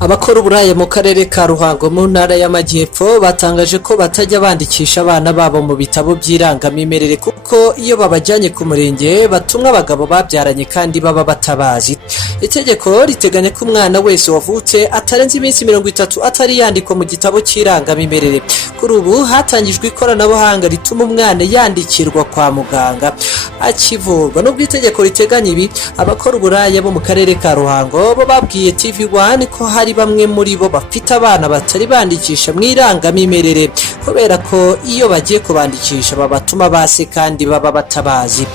Abakora uburaya mu karere ka Ruhango mu ntara y'Amajyepfo batangaje ko batajya bandikisha abana babo mu bitabo by'irangamimerere kuko iyo babajyanye ku murenge batumwa abagabo babyaranye kandi baba batabazi. Itegeko riteganya ko umwana wese wavutse atarenze iminsi 30 atari yandikwa mu gitabo cy'irangamimerere. Kuri ubu hatangijwe ikoranabuhanga rituma umwana yandikirwa kwa muganga akivurwa. Nubwo itegeko riteganya ibi, abakora uburaya bo mu karere ka Ruhango bo babwiye TV1 ko hari bamwe muri bo bafite abana batari bandikisha mu irangamimerere kubera ko iyo bagiye kubandikisha babatuma base kandi baba batabazi.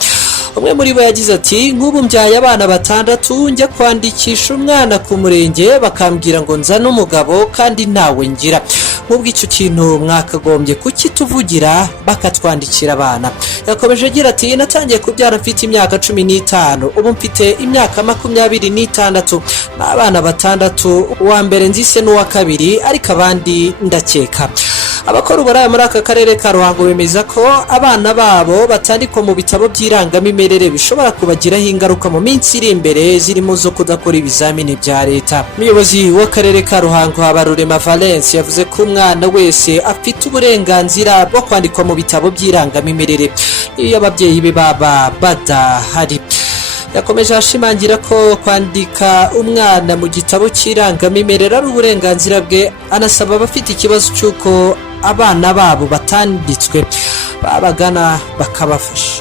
Umwe muri bo yagize ati, nk'ubu mbyaye abana 6 njya kwandikisha umwana ku murenge bakambwira ngo nzane umugabo kandi ntawe ngira. Nk'ubwo icyo kintu mwakagombye kukituvugira bakatwandikira abana. Yakomeje agira ati, natangiye kubyara mfite imyaka 15, ubu mfite imyaka 26, n'abana 6, uwa mbere nzise n'uwa kabiri ariko abandi ndakeka. Abakora uburaya muri aka karere ka Ruhango bemeza ko abana babo batandikwa mu bitabo by'irangamimerere bishobora kubagiraho ingaruka mu minsi iri imbere zirimo zo kudakora ibizamini bya leta. Umuyobozi w'akarere ka Ruhango Habarurema Valence yavuze ko umwana wese afite uburenganzira bwo kwandikwa mu bitabo by'irangamimerere iyo ababyeyi be baba badahari. Yakomeje ashimangira ko kwandika umwana mu gitabo cy'irangamimerere ari uburenganzira bwe, anasaba abafite ikibazo cy'uko abana babo batanditswe babagana bakabafasha.